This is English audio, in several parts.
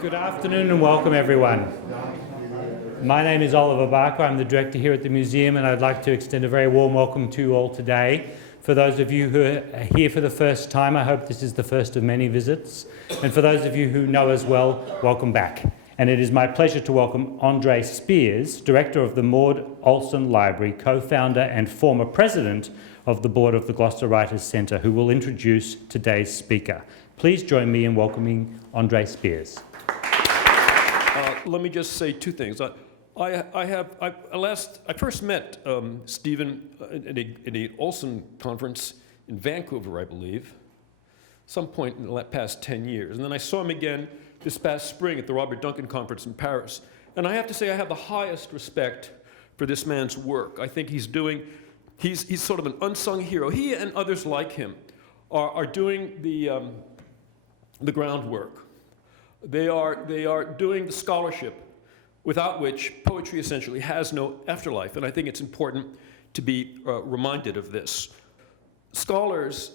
Good afternoon and welcome everyone. My name is Oliver Barker. I'm the director here at the museum, and I'd like to extend a very warm welcome to you all today. For those of you who are here for the first time, I hope this is the first of many visits. And for those of you who know us well, welcome back. And it is my pleasure to welcome Andre Spears, director of the Maud Olson Library, co-founder and former president of the board of the Gloucester Writers' Centre, who will introduce today's speaker. Please join me in welcoming Andre Spears. Let me just say two things. I first met Stephen at an Olson conference in Vancouver, I believe, some point in the past 10 years. And then I saw him again this past spring at the Robert Duncan conference in Paris. And I have to say I have the highest respect for this man's work. I think he's sort of an unsung hero. He and others like him are doing the groundwork. They are doing the scholarship without which poetry essentially has no afterlife. And I think it's important to be reminded of this. Scholars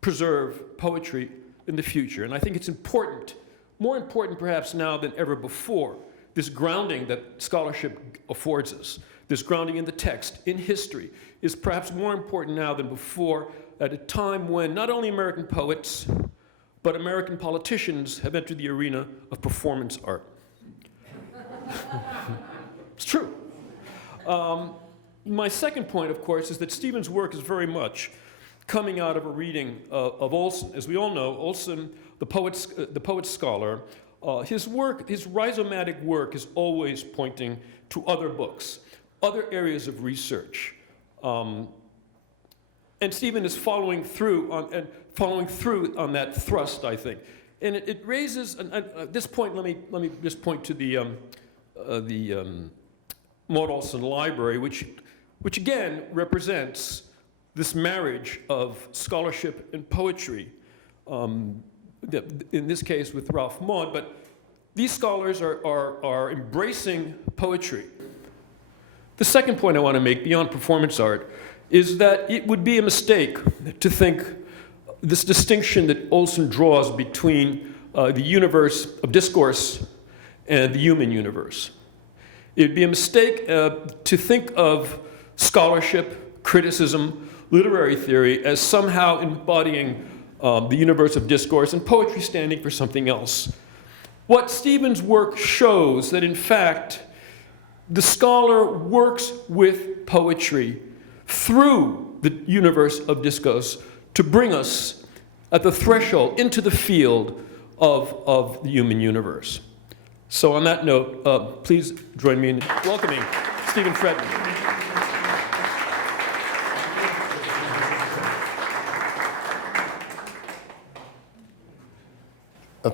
preserve poetry in the future. And I think it's important, more important perhaps now than ever before, this grounding that scholarship affords us, this grounding in the text, in history, is perhaps more important now than before at a time when not only American poets, but American politicians have entered the arena of performance art. It's true. My second point, of course, is that Stephen's work is very much coming out of a reading of Olson. As we all know, Olson, the poet's scholar, his rhizomatic work is always pointing to other books, other areas of research. And Stephen is following through on that thrust, I think. And it raises, and at this point, let me just point to the Maud Olson Library, which again represents this marriage of scholarship and poetry, in this case with Ralph Maud, but these scholars are embracing poetry. The second point I want to make, beyond performance art, is that it would be a mistake to think this distinction that Olson draws between the universe of discourse and the human universe. It would be a mistake to think of scholarship, criticism, literary theory as somehow embodying the universe of discourse and poetry standing for something else. What Stephen's work shows that, in fact, the scholar works with poetry through the universe of discourse to bring us at the threshold into the field of the human universe. So on that note, please join me in welcoming Stephen Fredman.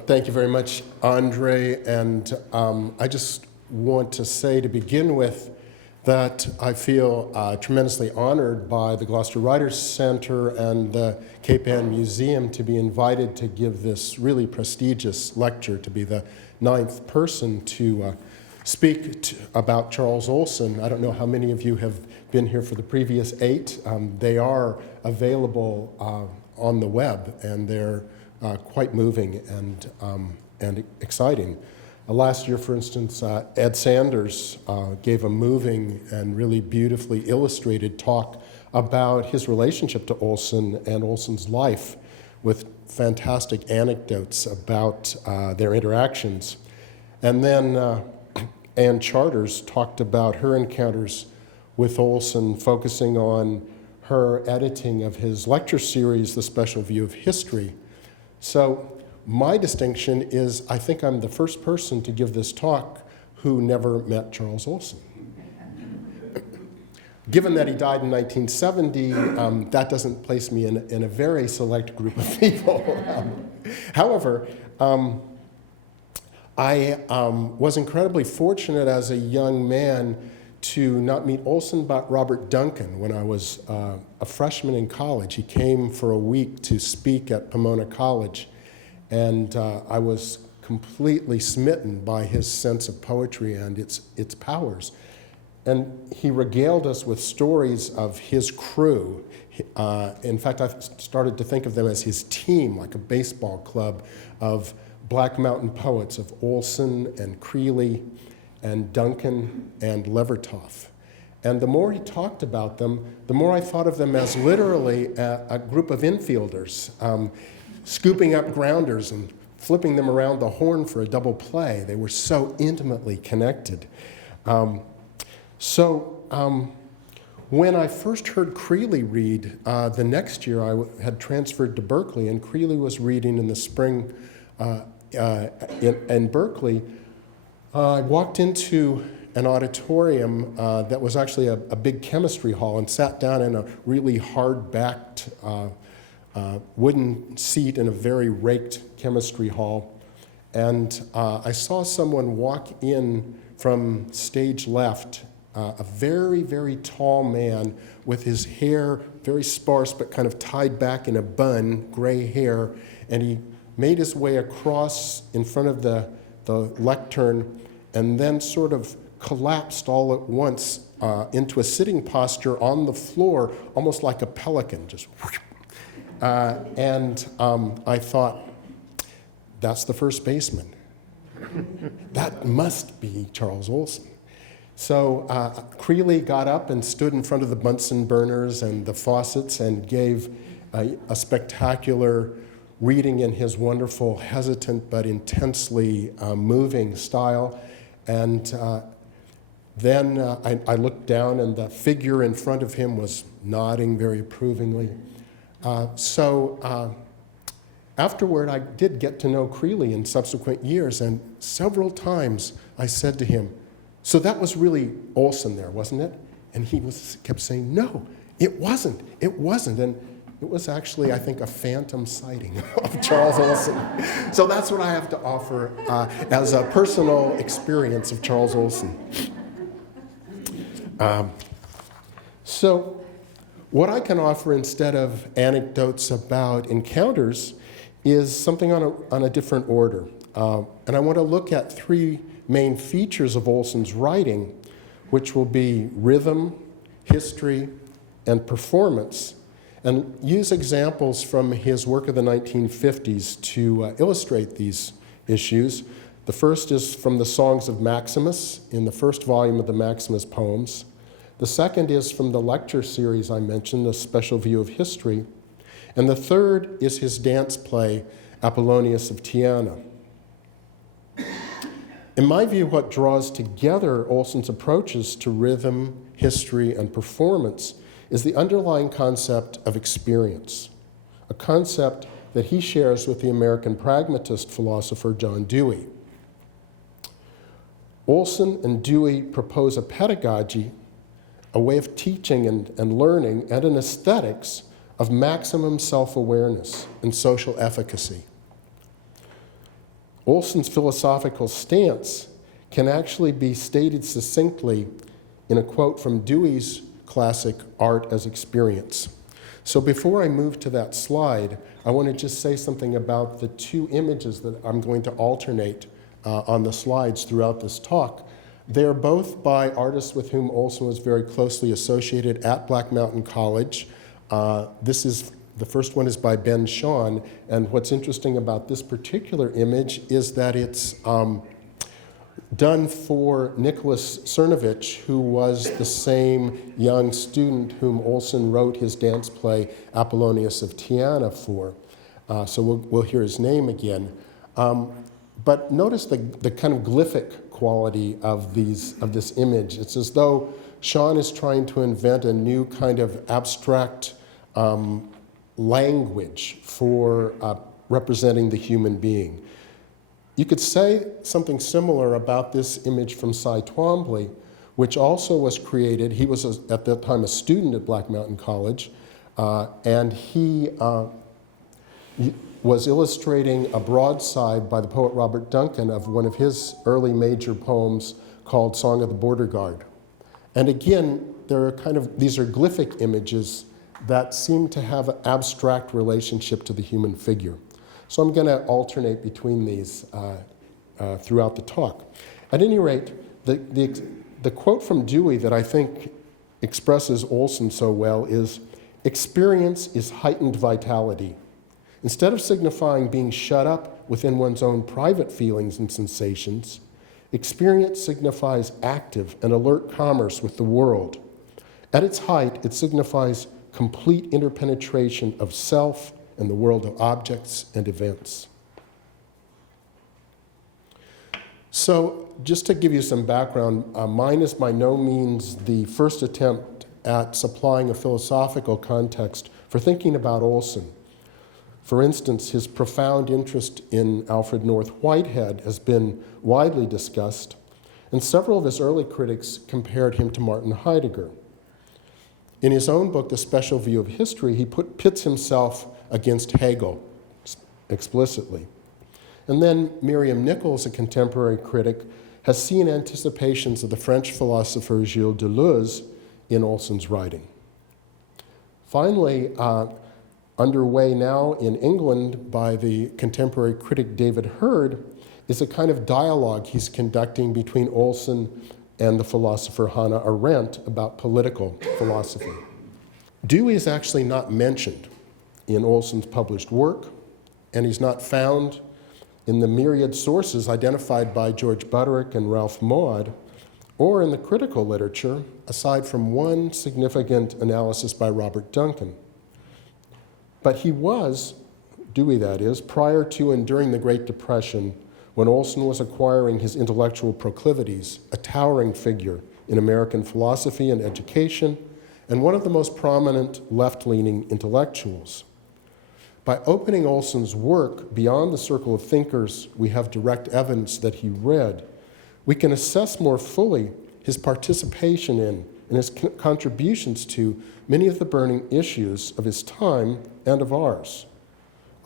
Thank you very much, Andre. And I just want to say to begin with that I feel tremendously honored by the Gloucester Writers' Center and the Cape Ann Museum to be invited to give this really prestigious lecture, to be the 9th person to speak about Charles Olson. I don't know how many of you have been here for the previous 8. They are available on the web, and they're quite moving and exciting. Last year, for instance, Ed Sanders gave a moving and really beautifully illustrated talk about his relationship to Olson and Olson's life, with fantastic anecdotes about their interactions. And then Ann Charters talked about her encounters with Olson, focusing on her editing of his lecture series, The Special View of History. So my distinction is I think I'm the first person to give this talk who never met Charles Olson. Given that he died in 1970, that doesn't place me in a very select group of people. However, I was incredibly fortunate as a young man to not meet Olson, but Robert Duncan when I was a freshman in college. He came for a week to speak at Pomona College. And I was completely smitten by his sense of poetry and its powers. and he regaled us with stories of his crew. In fact, I started to think of them as his team, like a baseball club of Black Mountain poets, of Olson and Creeley and Duncan and Levertov. And the more he talked about them, the more I thought of them as literally a group of infielders, scooping up grounders and flipping them around the horn for a double play. They were so intimately connected. When I first heard Creeley read, the next year I had transferred to Berkeley, and Creeley was reading in the spring in Berkeley. I walked into an auditorium that was actually a big chemistry hall and sat down in a really hard-backed wooden seat in a very raked chemistry hall. And I saw someone walk in from stage left, a very, very tall man with his hair very sparse but kind of tied back in a bun, gray hair, and he made his way across in front of the lectern and then sort of collapsed all at once into a sitting posture on the floor, almost like a pelican, just whoosh. I thought, that's the first baseman. That must be Charles Olson. So Creeley got up and stood in front of the Bunsen burners and the faucets and gave a spectacular reading in his wonderful, hesitant but intensely moving style. And then I looked down, and the figure in front of him was nodding very approvingly. Afterward, I did get to know Creeley in subsequent years, and several times I said to him, "So that was really Olson there, wasn't it?" And he kept saying, "No, it wasn't. It wasn't." And it was actually, I think, a phantom sighting of Charles Olson. So that's what I have to offer as a personal experience of Charles Olson. So what I can offer instead of anecdotes about encounters is something on a different order. And I want to look at three main features of Olson's writing, which will be rhythm, history, and performance, and use examples from his work of the 1950s to illustrate these issues. The first is from the Songs of Maximus in the first volume of the Maximus poems. The second is from the lecture series I mentioned, A Special View of History. And the third is his dance play, Apollonius of Tyana. In my view, what draws together Olson's approaches to rhythm, history, and performance is the underlying concept of experience, a concept that he shares with the American pragmatist philosopher John Dewey. Olson and Dewey propose a pedagogy, a way of teaching and learning, and an aesthetics of maximum self-awareness and social efficacy. Olson's philosophical stance can actually be stated succinctly in a quote from Dewey's classic Art as Experience. So before I move to that slide, I want to just say something about the two images that I'm going to alternate on the slides throughout this talk. They're both by artists with whom Olson was very closely associated at Black Mountain College. The first one is by Ben Shawn, and what's interesting about this particular image is that it's done for Nicholas Cernovich, who was the same young student whom Olson wrote his dance play Apollonius of Tyana for. So we'll hear his name again. But notice the kind of glyphic quality of this image. It's as though Shawn is trying to invent a new kind of abstract language for representing the human being. You could say something similar about this image from Cy Twombly, which also was created. He was, at that time, a student at Black Mountain College, and he was illustrating a broadside by the poet Robert Duncan of one of his early major poems called Song of the Border Guard. And again, these are glyphic images that seem to have an abstract relationship to the human figure. So I'm going to alternate between these throughout the talk. At any rate, the the quote from Dewey that I think expresses Olson so well is, "Experience is heightened vitality. Instead of signifying being shut up within one's own private feelings and sensations, experience signifies active and alert commerce with the world. At its height, it signifies complete interpenetration of self and the world of objects and events." So, just to give you some background, mine is by no means the first attempt at supplying a philosophical context for thinking about Olson. For instance, his profound interest in Alfred North Whitehead has been widely discussed, and several of his early critics compared him to Martin Heidegger. In his own book, The Special View of History, he pits himself against Hegel explicitly. And then Miriam Nichols, a contemporary critic, has seen anticipations of the French philosopher Gilles Deleuze in Olson's writing. Finally, underway now in England by the contemporary critic David Hurd is a kind of dialogue he's conducting between Olson and the philosopher Hannah Arendt about political philosophy. Dewey is actually not mentioned in Olson's published work, and he's not found in the myriad sources identified by George Butterick and Ralph Moad, or in the critical literature, aside from one significant analysis by Robert Duncan. But he was, Dewey that is, prior to and during the Great Depression, when Olson was acquiring his intellectual proclivities, a towering figure in American philosophy and education, and one of the most prominent left-leaning intellectuals. By opening Olson's work beyond the circle of thinkers we have direct evidence that he read, we can assess more fully his participation in and his contributions to many of the burning issues of his time and of ours.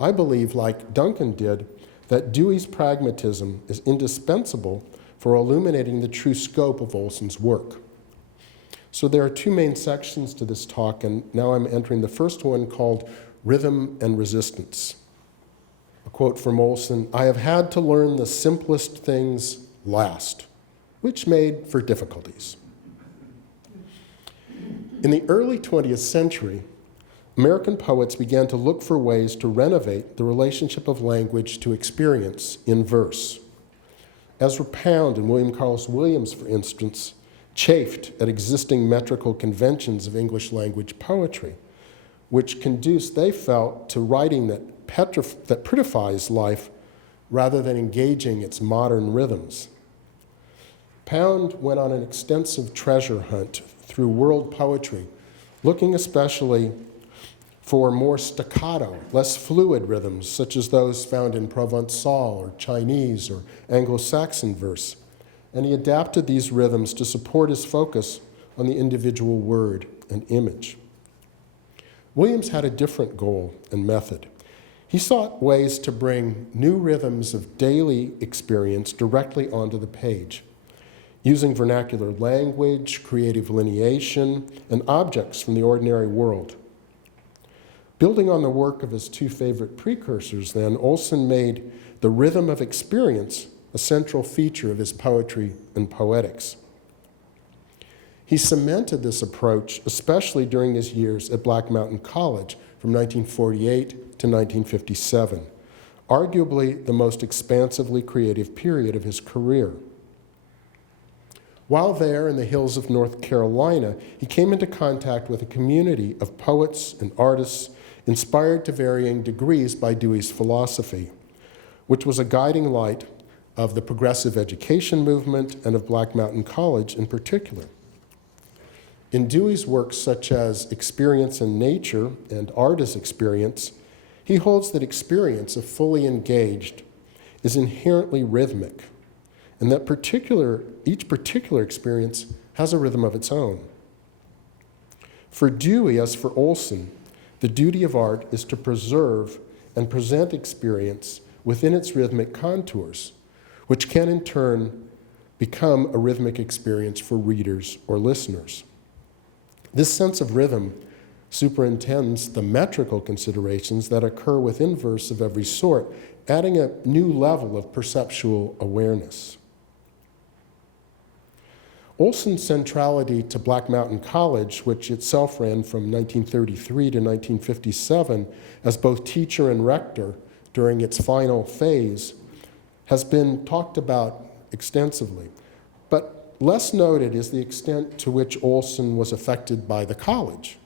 I believe, like Duncan did, that Dewey's pragmatism is indispensable for illuminating the true scope of Olson's work. So there are two main sections to this talk, and now I'm entering the first one called Rhythm and Resistance. A quote from Olson, "I have had to learn the simplest things last, which made for difficulties." In the early 20th century, American poets began to look for ways to renovate the relationship of language to experience in verse. Ezra Pound and William Carlos Williams, for instance, chafed at existing metrical conventions of English language poetry, which conduced, they felt, to writing that prettifies life rather than engaging its modern rhythms. Pound went on an extensive treasure hunt through world poetry, looking especially for more staccato, less fluid rhythms, such as those found in Provençal or Chinese or Anglo-Saxon verse, and he adapted these rhythms to support his focus on the individual word and image. Williams had a different goal and method. He sought ways to bring new rhythms of daily experience directly onto the page, using vernacular language, creative lineation, and objects from the ordinary world. Building on the work of his two favorite precursors, then, Olson made the rhythm of experience a central feature of his poetry and poetics. He cemented this approach, especially during his years at Black Mountain College from 1948 to 1957, arguably the most expansively creative period of his career. While there in the hills of North Carolina, he came into contact with a community of poets and artists inspired to varying degrees by Dewey's philosophy, which was a guiding light of the progressive education movement and of Black Mountain College in particular. In Dewey's works such as Experience in Nature and Art as Experience, he holds that experience, if fully engaged, is inherently rhythmic, and that each particular experience has a rhythm of its own. For Dewey, as for Olson, the duty of art is to preserve and present experience within its rhythmic contours, which can in turn become a rhythmic experience for readers or listeners. This sense of rhythm superintends the metrical considerations that occur within verse of every sort, adding a new level of perceptual awareness. Olson's centrality to Black Mountain College, which itself ran from 1933 to 1957 as both teacher and rector during its final phase, has been talked about extensively. But less noted is the extent to which Olson was affected by the college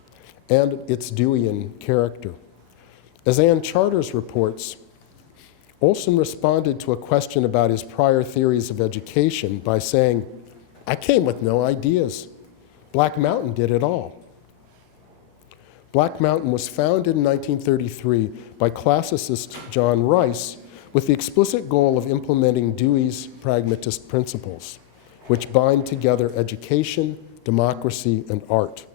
and its Deweyan character. As Ann Charters reports, Olson responded to a question about his prior theories of education by saying, "I came with no ideas. Black Mountain did it all." Black Mountain was founded in 1933 by classicist John Rice with the explicit goal of implementing Dewey's pragmatist principles, which bind together education, democracy, and art.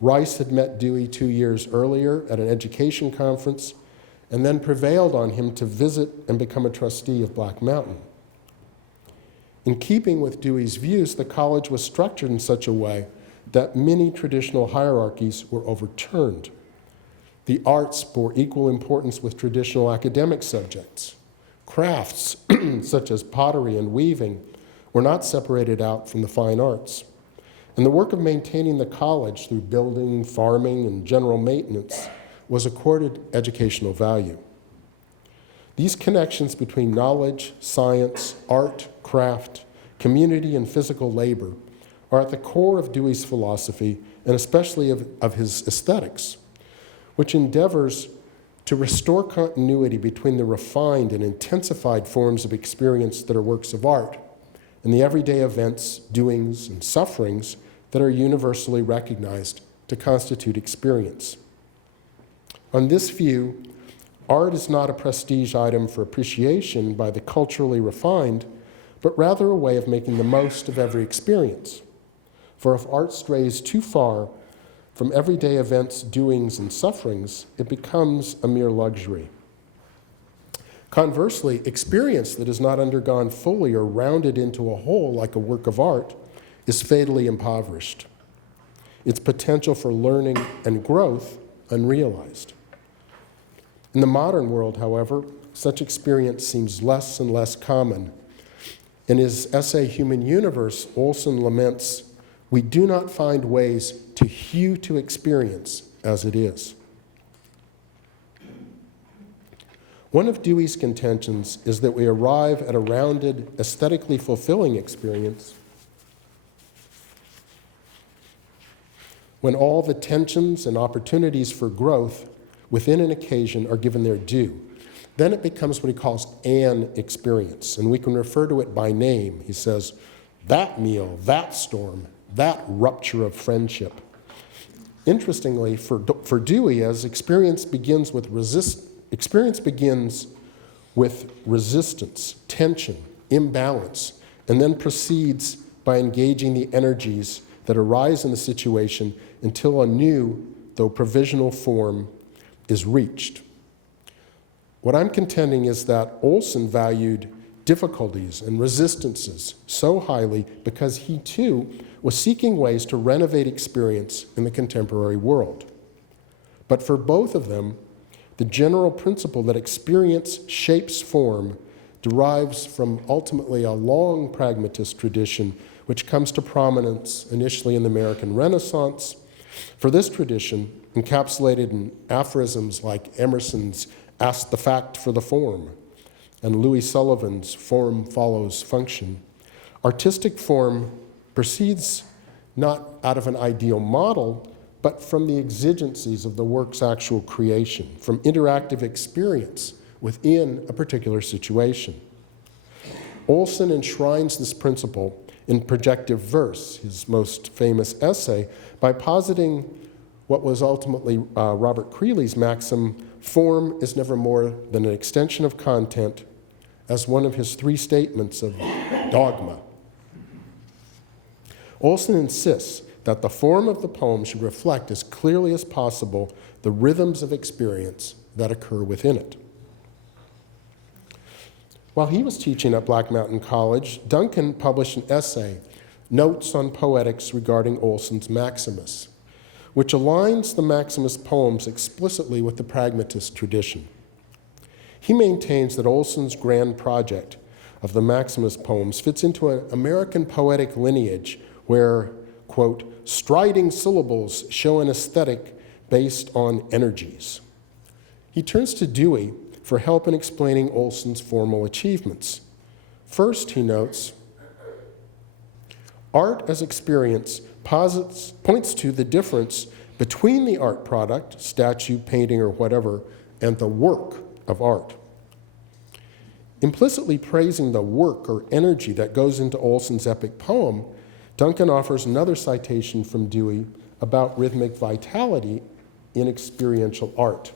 Rice had met Dewey 2 years earlier at an education conference and then prevailed on him to visit and become a trustee of Black Mountain. In keeping with Dewey's views, the college was structured in such a way that many traditional hierarchies were overturned. The arts bore equal importance with traditional academic subjects. Crafts, such as pottery and weaving, were not separated out from the fine arts. And the work of maintaining the college through building, farming, and general maintenance was accorded educational value. These connections between knowledge, science, art, craft, community, and physical labor are at the core of Dewey's philosophy, and especially of his aesthetics, which endeavors to restore continuity between the refined and intensified forms of experience that are works of art and the everyday events, doings, and sufferings that are universally recognized to constitute experience. On this view, art is not a prestige item for appreciation by the culturally refined, but rather a way of making the most of every experience. For if art strays too far from everyday events, doings, and sufferings, it becomes a mere luxury. Conversely, experience that is not undergone fully or rounded into a whole like a work of art is fatally impoverished, its potential for learning and growth unrealized. In the modern world, however, such experience seems less and less common. In his essay, Human Universe, Olson laments, "We do not find ways to hew to experience as it is." One of Dewey's contentions is that we arrive at a rounded, aesthetically fulfilling experience when all the tensions and opportunities for growth within an occasion are given their due. Then it becomes what he calls an experience, and we can refer to it by name. He says, that meal, that storm, that rupture of friendship. Interestingly, for Dewey, as experience begins with resistance, tension, imbalance, and then proceeds by engaging the energies that arise in the situation until a new, though provisional form is reached. What I'm contending is that Olson valued difficulties and resistances so highly because he too was seeking ways to renovate experience in the contemporary world. But for both of them, the general principle that experience shapes form derives from ultimately a long pragmatist tradition which comes to prominence initially in the American Renaissance. For this tradition, encapsulated in aphorisms like Emerson's "Ask the fact for the form" and Louis Sullivan's "Form follows function," artistic form proceeds not out of an ideal model, but from the exigencies of the work's actual creation, from interactive experience within a particular situation. Olson enshrines this principle in Projective Verse, his most famous essay, by positing what was ultimately Robert Creeley's maxim, "Form is never more than an extension of content," as one of his 3 statements of dogma. Olson insists that the form of the poem should reflect as clearly as possible the rhythms of experience that occur within it. While he was teaching at Black Mountain College, Duncan published an essay, Notes on Poetics Regarding Olson's Maximus, which aligns the Maximus poems explicitly with the pragmatist tradition. He maintains that Olson's grand project of the Maximus poems fits into an American poetic lineage where, quote, striding syllables show an aesthetic based on energies. He turns to Dewey for help in explaining Olson's formal achievements. First, he notes, art as experience points to the difference between the art product, statue, painting, or whatever, and the work of art. Implicitly praising the work or energy that goes into Olson's epic poem, Duncan offers another citation from Dewey about rhythmic vitality in experiential art.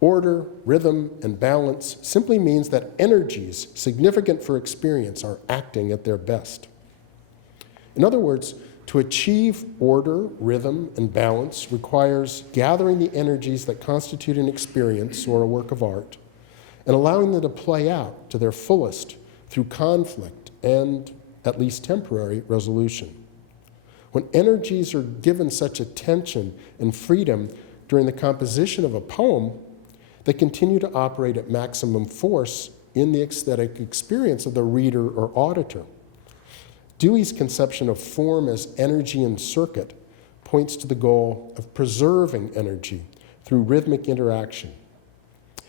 Order, rhythm, and balance simply means that energies significant for experience are acting at their best. In other words, to achieve order, rhythm, and balance requires gathering the energies that constitute an experience or a work of art and allowing them to play out to their fullest through conflict and, at least temporary, resolution. When energies are given such attention and freedom during the composition of a poem, they continue to operate at maximum force in the aesthetic experience of the reader or auditor. Dewey's conception of form as energy and circuit points to the goal of preserving energy through rhythmic interaction.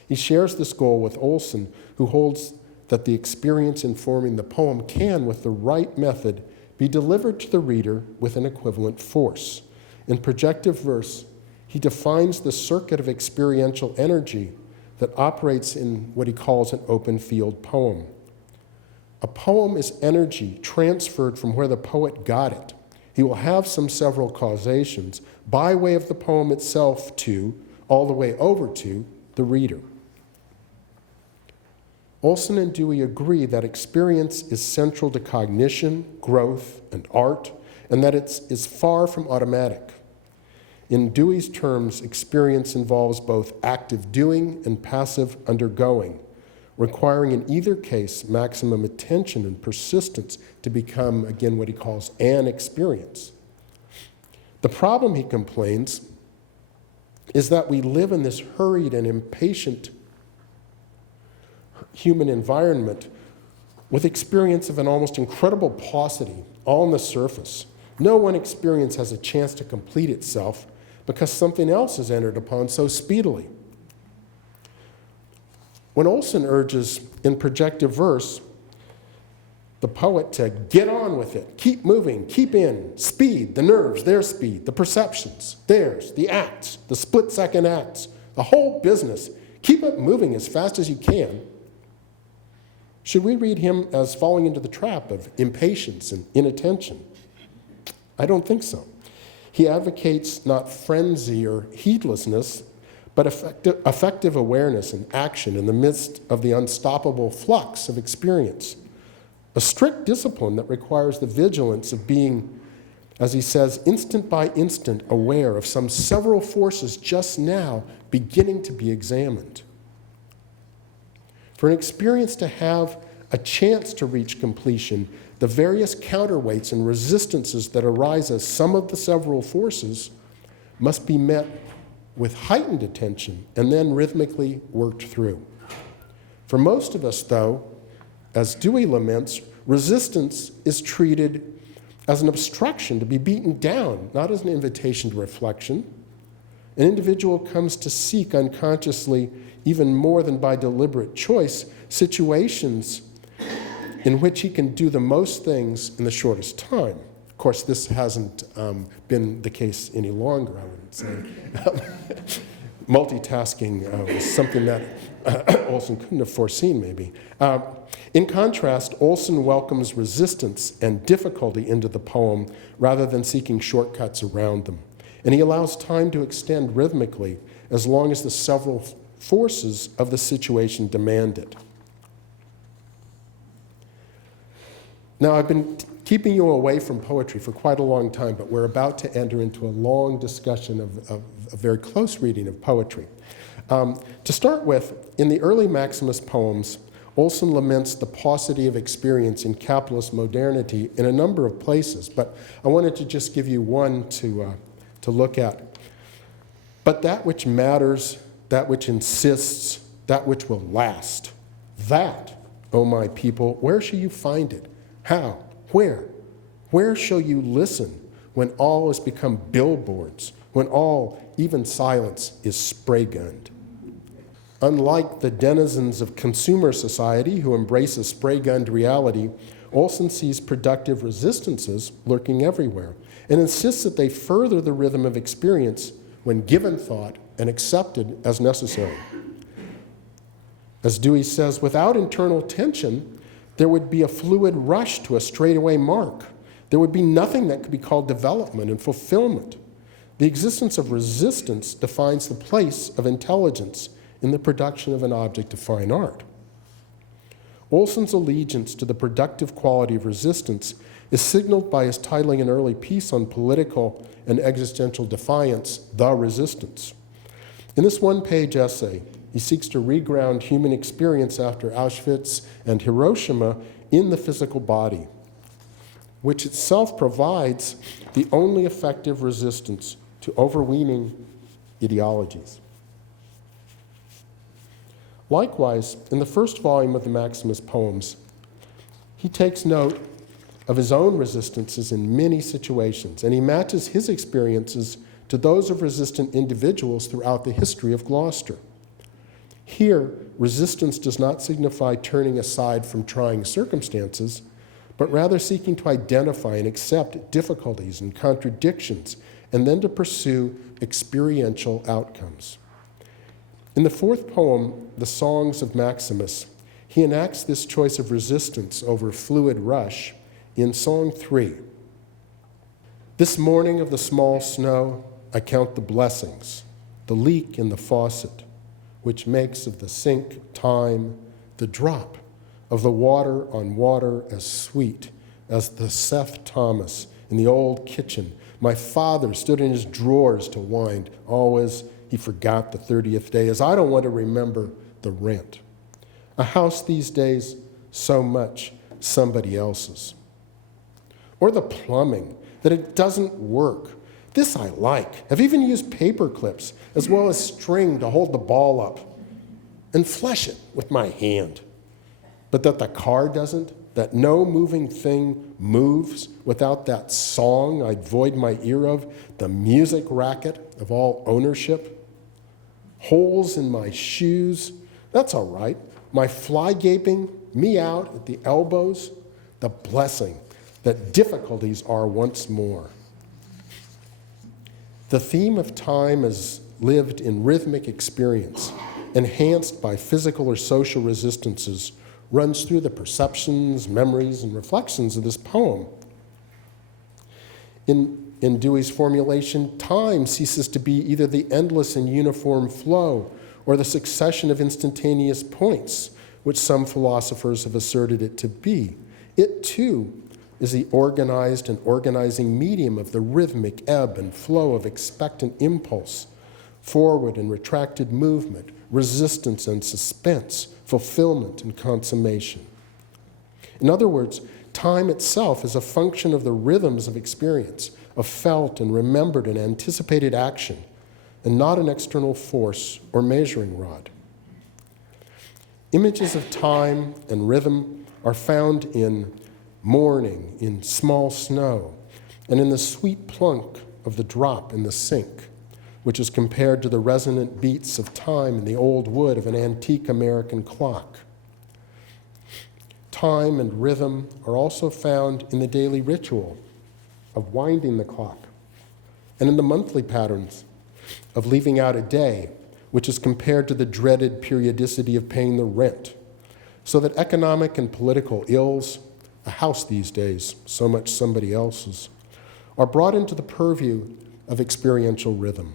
He shares this goal with Olson, who holds that the experience informing the poem can, with the right method, be delivered to the reader with an equivalent force. In projective verse, he defines the circuit of experiential energy that operates in what he calls an open field poem. A poem is energy transferred from where the poet got it. He will have some several causations by way of the poem itself to, all the way over to, the reader. Olson and Dewey agree that experience is central to cognition, growth, and art, and that it is far from automatic. In Dewey's terms, experience involves both active doing and passive undergoing, requiring in either case maximum attention and persistence to become, again, what he calls an experience. The problem, he complains, is that we live in this hurried and impatient human environment with experience of an almost incredible paucity, all on the surface. No one experience has a chance to complete itself because something else is entered upon so speedily. When Olson urges in projective verse the poet to get on with it, keep moving, keep in, speed, the nerves, their speed, the perceptions, theirs, the acts, the split-second acts, the whole business, keep it moving as fast as you can, should we read him as falling into the trap of impatience and inattention? I don't think so. He advocates not frenzy or heedlessness, but effective awareness and action in the midst of the unstoppable flux of experience. A strict discipline that requires the vigilance of being, as he says, instant by instant aware of some several forces just now beginning to be examined. For an experience to have a chance to reach completion, the various counterweights and resistances that arise as some of the several forces must be met with heightened attention and then rhythmically worked through. For most of us, though, as Dewey laments, resistance is treated as an obstruction to be beaten down, not as an invitation to reflection. An individual comes to seek unconsciously, even more than by deliberate choice, situations in which he can do the most things in the shortest time. Of course, this hasn't been the case any longer, I wouldn't say. Multitasking was something that Olson couldn't have foreseen, maybe. In contrast, Olson welcomes resistance and difficulty into the poem rather than seeking shortcuts around them. And he allows time to extend rhythmically as long as the several forces of the situation demand it. Now, I've been keeping you away from poetry for quite a long time, but we're about to enter into a long discussion of a very close reading of poetry. To start with, in the early Maximus poems, Olson laments the paucity of experience in capitalist modernity in a number of places, but I wanted to just give you one to look at. But that which matters, that which insists, that which will last, that O my people, where shall you find it? How? Where? Where shall you listen when all has become billboards, when all, even silence, is spray-gunned? Unlike the denizens of consumer society who embrace a spray-gunned reality, Olson sees productive resistances lurking everywhere and insists that they further the rhythm of experience when given thought and accepted as necessary. As Dewey says, without internal tension, there would be a fluid rush to a straightaway mark. There would be nothing that could be called development and fulfillment. The existence of resistance defines the place of intelligence in the production of an object of fine art. Olson's allegiance to the productive quality of resistance is signaled by his titling an early piece on political and existential defiance, The Resistance. In this one-page essay, he seeks to reground human experience after Auschwitz and Hiroshima in the physical body, which itself provides the only effective resistance to overweening ideologies. Likewise, in the first volume of the Maximus poems, he takes note of his own resistances in many situations, and he matches his experiences to those of resistant individuals throughout the history of Gloucester. Here, resistance does not signify turning aside from trying circumstances, but rather seeking to identify and accept difficulties and contradictions, and then to pursue experiential outcomes. In the fourth poem, The Songs of Maximus, he enacts this choice of resistance over fluid rush in Song 3. This morning of the small snow, I count the blessings, the leak in the faucet, which makes of the sink time the drop of the water on water as sweet as the Seth Thomas in the old kitchen. My father stood in his drawers to wind. Always he forgot the 30th day, as I don't want to remember the rent. A house these days, so much somebody else's. Or the plumbing, that it doesn't work. This I like. I've even used paper clips as well as string to hold the ball up and flush it with my hand. But that the car doesn't, that no moving thing moves without that song I'd void my ear of, the music racket of all ownership. Holes in my shoes, that's all right. My fly gaping, me out at the elbows, the blessing that difficulties are once more. The theme of time is lived in rhythmic experience, enhanced by physical or social resistances, runs through the perceptions, memories, and reflections of this poem. In Dewey's formulation, time ceases to be either the endless and uniform flow or the succession of instantaneous points, which some philosophers have asserted it to be. It, too, is the organized and organizing medium of the rhythmic ebb and flow of expectant impulse, forward and retracted movement, resistance and suspense, fulfillment and consummation. In other words, time itself is a function of the rhythms of experience, of felt and remembered and anticipated action, and not an external force or measuring rod. Images of time and rhythm are found in morning, in small snow, and in the sweet plunk of the drop in the sink, which is compared to the resonant beats of time in the old wood of an antique American clock. Time and rhythm are also found in the daily ritual of winding the clock, and in the monthly patterns of leaving out a day, which is compared to the dreaded periodicity of paying the rent, so that economic and political ills, a house these days, so much somebody else's, are brought into the purview of experiential rhythm.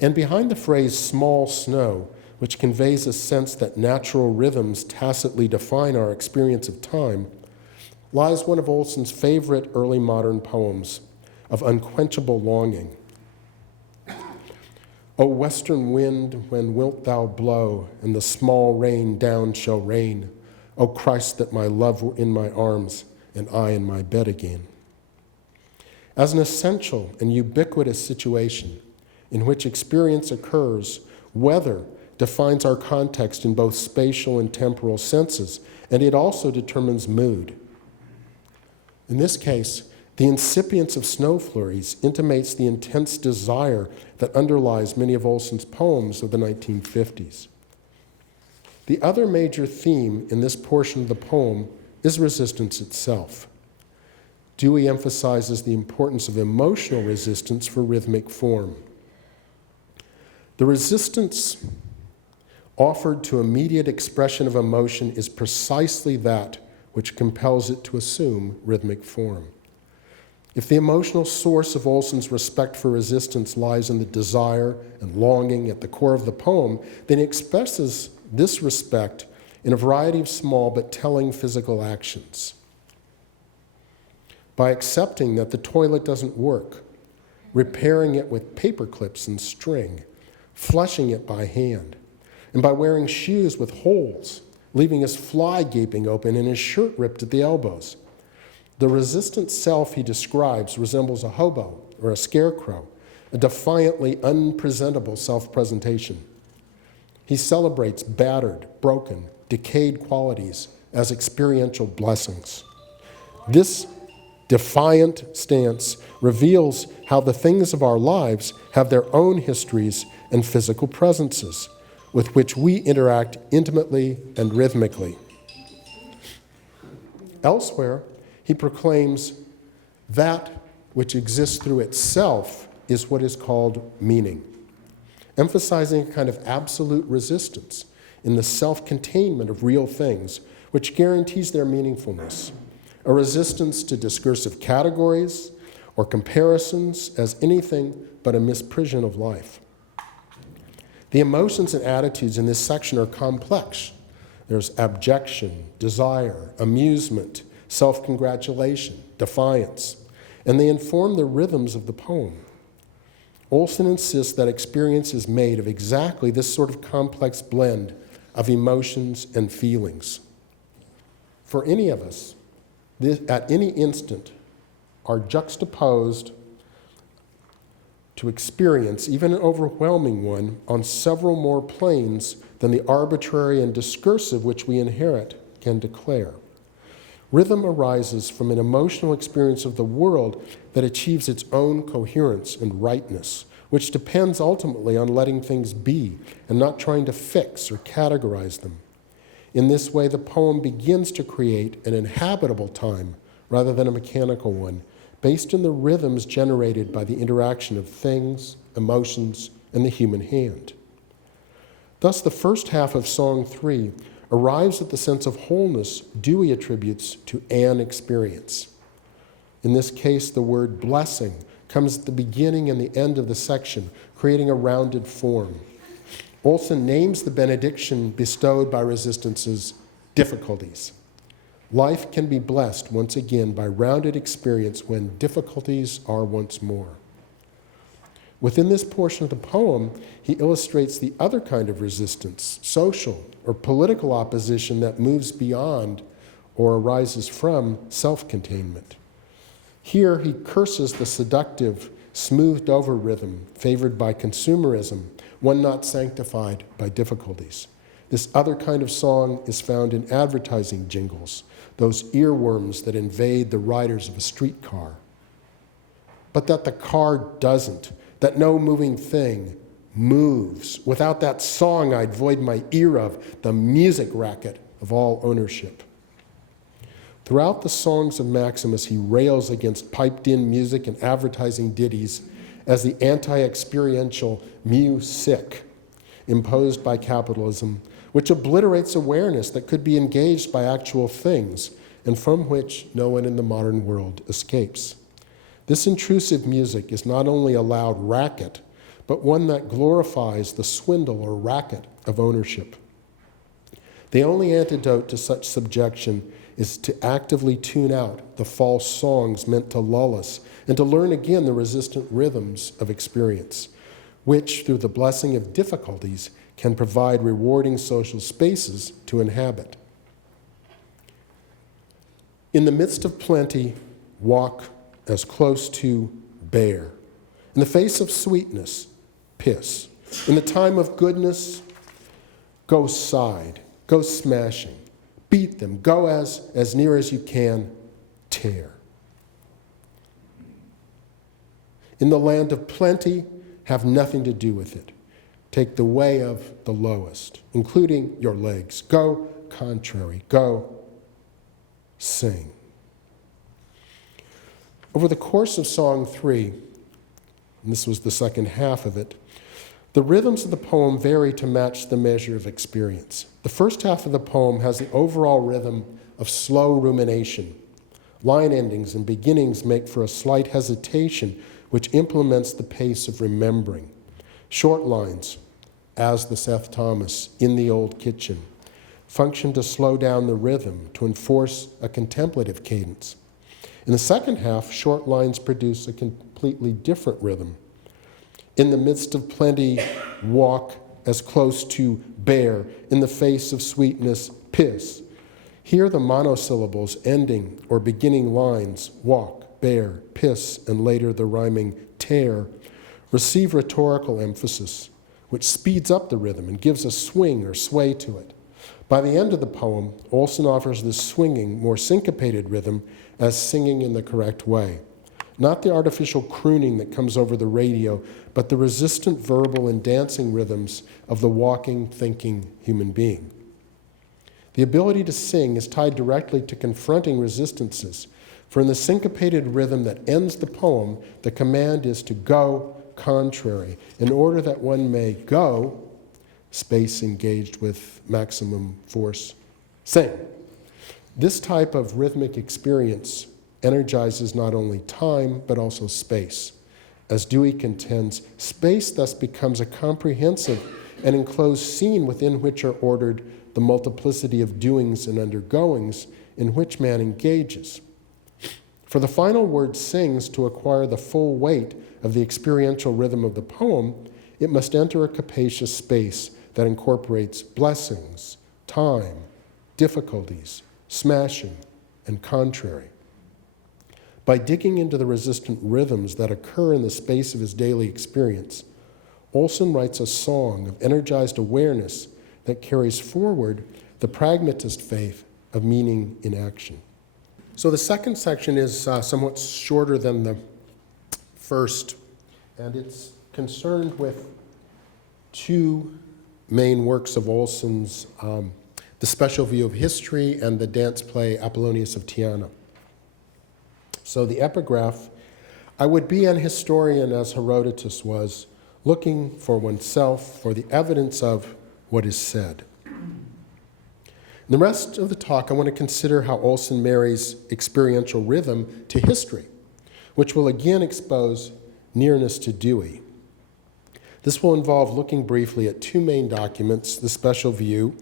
And behind the phrase small snow, which conveys a sense that natural rhythms tacitly define our experience of time, lies one of Olson's favorite early modern poems of unquenchable longing. O western wind, when wilt thou blow, and the small rain down shall rain? O Christ, that my love were in my arms, and I in my bed again. As an essential and ubiquitous situation in which experience occurs, whether defines our context in both spatial and temporal senses, and it also determines mood. In this case, the incipience of snow flurries intimates the intense desire that underlies many of Olson's poems of the 1950s. The other major theme in this portion of the poem is resistance itself. Dewey emphasizes the importance of emotional resistance for rhythmic form. The resistance offered to immediate expression of emotion is precisely that which compels it to assume rhythmic form. If the emotional source of Olson's respect for resistance lies in the desire and longing at the core of the poem, then he expresses this respect in a variety of small but telling physical actions. By accepting that the toilet doesn't work, repairing it with paper clips and string, flushing it by hand, and by wearing shoes with holes, leaving his fly gaping open and his shirt ripped at the elbows. The resistant self he describes resembles a hobo or a scarecrow, a defiantly unpresentable self-presentation. He celebrates battered, broken, decayed qualities as experiential blessings. This defiant stance reveals how the things of our lives have their own histories and physical presences with which we interact intimately and rhythmically. Elsewhere, he proclaims that which exists through itself is what is called meaning, emphasizing a kind of absolute resistance in the self-containment of real things, which guarantees their meaningfulness, a resistance to discursive categories or comparisons as anything but a misprision of life. The emotions and attitudes in this section are complex. There's abjection, desire, amusement, self-congratulation, defiance, and they inform the rhythms of the poem. Olson insists that experience is made of exactly this sort of complex blend of emotions and feelings. For any of us, at any instant, are juxtaposed to experience, even an overwhelming one, on several more planes than the arbitrary and discursive which we inherit can declare. Rhythm arises from an emotional experience of the world that achieves its own coherence and rightness, which depends ultimately on letting things be and not trying to fix or categorize them. In this way, the poem begins to create an inhabitable time rather than a mechanical one, based on the rhythms generated by the interaction of things, emotions, and the human hand. Thus, the first half of Song 3 arrives at the sense of wholeness Dewey attributes to an experience. In this case, the word blessing comes at the beginning and the end of the section, creating a rounded form. Olson names the benediction bestowed by resistance's difficulties. Life can be blessed once again by rounded experience when difficulties are once more. Within this portion of the poem, he illustrates the other kind of resistance, social or political opposition that moves beyond or arises from self-containment. Here he curses the seductive, smoothed-over rhythm favored by consumerism, one not sanctified by difficulties. This other kind of song is found in advertising jingles, those earworms that invade the riders of a streetcar. But that the car doesn't, that no moving thing moves. Without that song I'd void my ear of, the music racket of all ownership. Throughout the songs of Maximus, he rails against piped-in music and advertising ditties as the anti-experiential music imposed by capitalism, which obliterates awareness that could be engaged by actual things and from which no one in the modern world escapes. This intrusive music is not only a loud racket, but one that glorifies the swindle or racket of ownership. The only antidote to such subjection is to actively tune out the false songs meant to lull us and to learn again the resistant rhythms of experience, which, through the blessing of difficulties, can provide rewarding social spaces to inhabit. In the midst of plenty, walk as close to bear. In the face of sweetness, piss. In the time of goodness, Go side, go smashing, beat them, go as near as you can, tear. In the land of plenty, have nothing to do with it. Take the way of the lowest, including your legs. Go contrary, go sing. Over the course of Song 3, and this was the second half of it, the rhythms of the poem vary to match the measure of experience. The first half of the poem has the overall rhythm of slow rumination. Line endings and beginnings make for a slight hesitation, which implements the pace of remembering. Short lines, as the Seth Thomas, in the old kitchen, function to slow down the rhythm, to enforce a contemplative cadence. In the second half, short lines produce a completely different rhythm. In the midst of plenty, walk as close to bear, in the face of sweetness, piss. Here the monosyllables ending or beginning lines, walk, bear, piss, and later the rhyming tear, receive rhetorical emphasis, which speeds up the rhythm and gives a swing or sway to it. By the end of the poem, Olson offers this swinging, more syncopated rhythm as singing in the correct way. Not the artificial crooning that comes over the radio, but the resistant verbal and dancing rhythms of the walking, thinking human being. The ability to sing is tied directly to confronting resistances, for in the syncopated rhythm that ends the poem, the command is to go contrary, in order that one may go, space engaged with maximum force, sing. This type of rhythmic experience energizes not only time, but also space. As Dewey contends, space thus becomes a comprehensive and enclosed scene within which are ordered the multiplicity of doings and undergoings in which man engages. For the final word sings to acquire the full weight of the experiential rhythm of the poem, it must enter a capacious space that incorporates blessings, time, difficulties, smashing, and contrary. By digging into the resistant rhythms that occur in the space of his daily experience, Olson writes a song of energized awareness that carries forward the pragmatist faith of meaning in action. So the second section is somewhat shorter than the first, and it's concerned with two main works of Olson's, the special view of history and the dance play Apollonius of Tyana. So the epigraph, I would be an historian as Herodotus was, looking for oneself for the evidence of what is said. In the rest of the talk, I want to consider how Olson marries experiential rhythm to history, which will again expose nearness to Dewey. This will involve looking briefly at two main documents, the special view,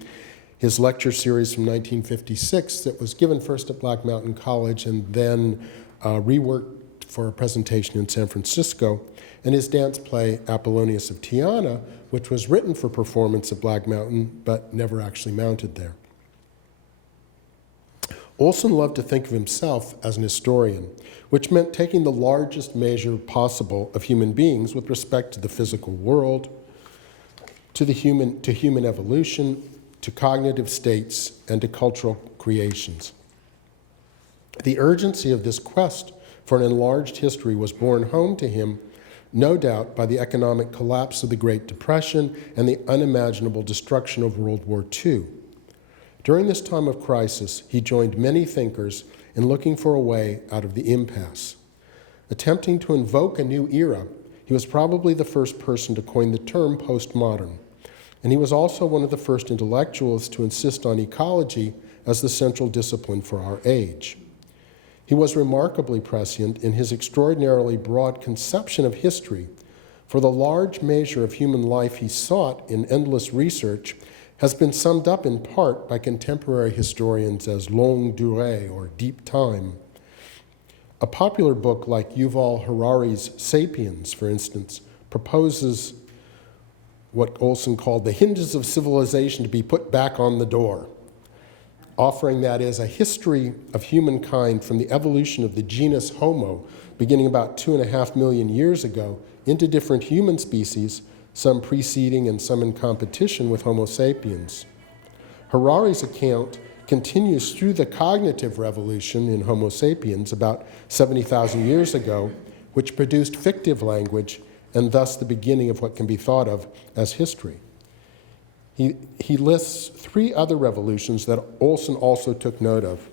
his lecture series from 1956 that was given first at Black Mountain College and then reworked for a presentation in San Francisco, and his dance play Apollonius of Tyana, which was written for performance at Black Mountain but never actually mounted there. Olson loved to think of himself as an historian, which meant taking the largest measure possible of human beings with respect to the physical world, to human evolution, to cognitive states, and to cultural creations. The urgency of this quest for an enlarged history was borne home to him, no doubt, by the economic collapse of the Great Depression and the unimaginable destruction of World War II. During this time of crisis, he joined many thinkers in looking for a way out of the impasse. Attempting to invoke a new era, he was probably the first person to coin the term postmodern, and he was also one of the first intellectuals to insist on ecology as the central discipline for our age. He was remarkably prescient in his extraordinarily broad conception of history, for the large measure of human life he sought in endless research has been summed up in part by contemporary historians as longue durée or deep time. A popular book like Yuval Harari's Sapiens, for instance, proposes what Olson called the hinges of civilization to be put back on the door, offering that as a history of humankind from the evolution of the genus Homo, beginning about 2.5 million years ago, into different human species some preceding and some in competition with Homo sapiens. Harari's account continues through the cognitive revolution in Homo sapiens about 70,000 years ago, which produced fictive language and thus the beginning of what can be thought of as history. He lists 3 other revolutions that Olson also took note of.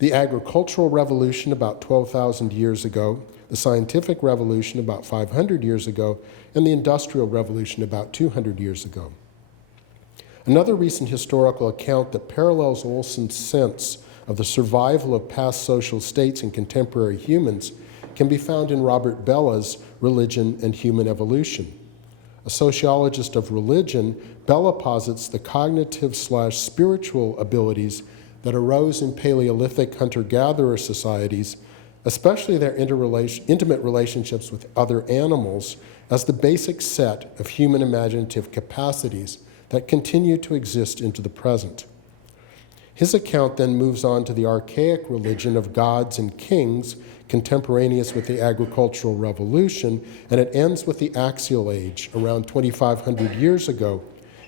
The agricultural revolution about 12,000 years ago, the scientific revolution about 500 years ago, and the industrial revolution about 200 years ago. Another recent historical account that parallels Olson's sense of the survival of past social states in contemporary humans can be found in Robert Bella's Religion and Human Evolution. A sociologist of religion, Bella posits the cognitive/spiritual abilities that arose in Paleolithic hunter-gatherer societies, especially their intimate relationships with other animals, as the basic set of human imaginative capacities that continue to exist into the present. His account then moves on to the archaic religion of gods and kings, contemporaneous with the agricultural revolution, and it ends with the axial age, around 2,500 years ago,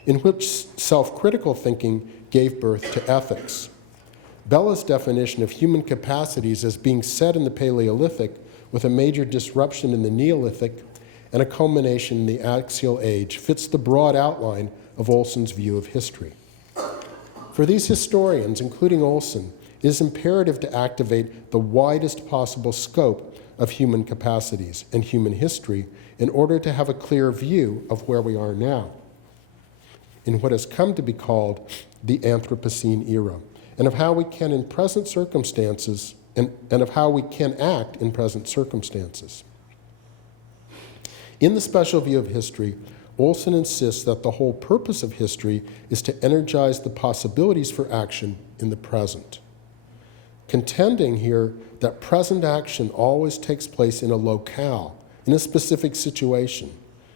in which self-critical thinking gave birth to ethics. Bella's definition of human capacities as being set in the Paleolithic, with a major disruption in the Neolithic and a culmination in the axial age, fits the broad outline of Olson's view of history. For these historians, including Olson, it is imperative to activate the widest possible scope of human capacities and human history in order to have a clear view of where we are now, in what has come to be called the Anthropocene era, and of how we can in present circumstances, and of how we can act in present circumstances. In the special view of history, Olson insists that the whole purpose of history is to energize the possibilities for action in the present, contending here that present action always takes place in a locale, in a specific situation,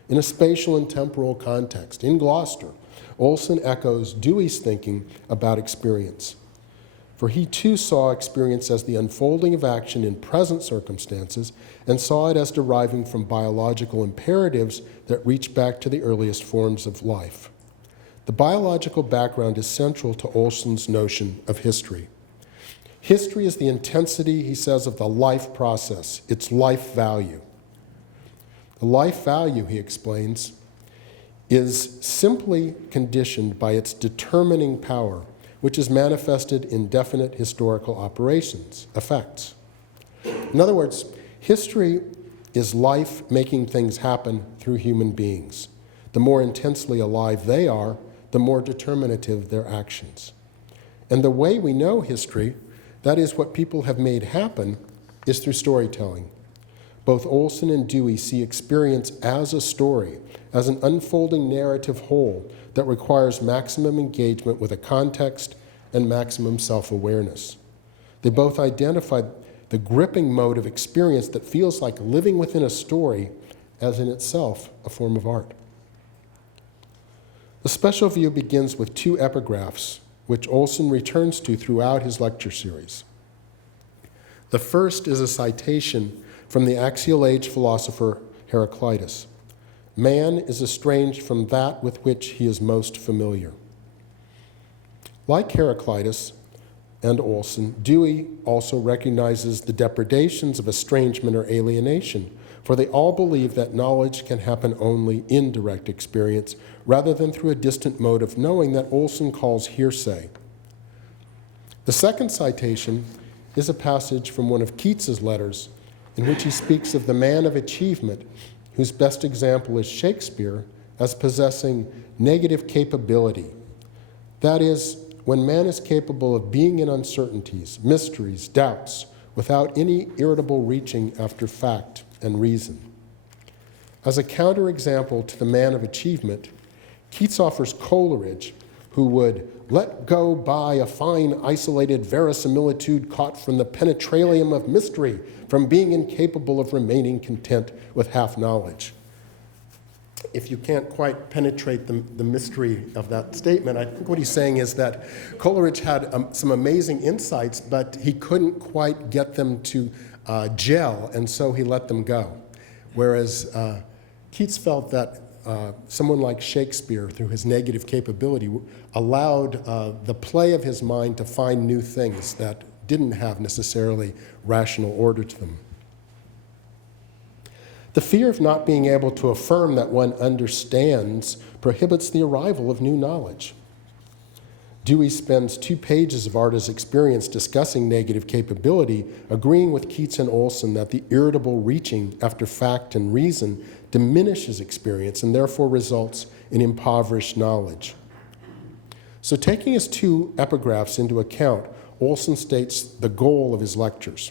in a spatial and temporal context. In Gloucester, Olson echoes Dewey's thinking about experience, for he too saw experience as the unfolding of action in present circumstances and saw it as deriving from biological imperatives that reach back to the earliest forms of life. The biological background is central to Olson's notion of history. History is the intensity, he says, of the life process, its life value. The life value, he explains, is simply conditioned by its determining power, which is manifested in definite historical operations, effects. In other words, history is life making things happen through human beings. The more intensely alive they are, the more determinative their actions. And the way we know history, that is what people have made happen, is through storytelling. Both Olson and Dewey see experience as a story, as an unfolding narrative whole that requires maximum engagement with a context and maximum self-awareness. They both identify the gripping mode of experience that feels like living within a story as in itself a form of art. The special view begins with 2 epigraphs, which Olson returns to throughout his lecture series. The first is a citation from the axial age philosopher Heraclitus. Man is estranged from that with which he is most familiar. Like Heraclitus and Olson, Dewey also recognizes the depredations of estrangement or alienation, for they all believe that knowledge can happen only in direct experience, rather than through a distant mode of knowing that Olson calls hearsay. The second citation is a passage from one of Keats's letters, in which he speaks of the man of achievement, whose best example is Shakespeare, as possessing negative capability. That is, when man is capable of being in uncertainties, mysteries, doubts, without any irritable reaching after fact and reason. As a counterexample to the man of achievement, Keats offers Coleridge, who would let go by a fine isolated verisimilitude caught from the penetralium of mystery, from being incapable of remaining content with half knowledge. if you can't quite penetrate the mystery of that statement, I think what he's saying is that Coleridge had some amazing insights, but he couldn't quite get them to gel, and so he let them go. Whereas Keats felt that someone like Shakespeare, through his negative capability, allowed the play of his mind to find new things that didn't have necessarily rational order to them. The fear of not being able to affirm that one understands prohibits the arrival of new knowledge. Dewey spends 2 pages of art as experience discussing negative capability, agreeing with Keats and Olson that the irritable reaching after fact and reason diminishes experience and therefore results in impoverished knowledge. So taking his 2 epigraphs into account, Olson states the goal of his lectures.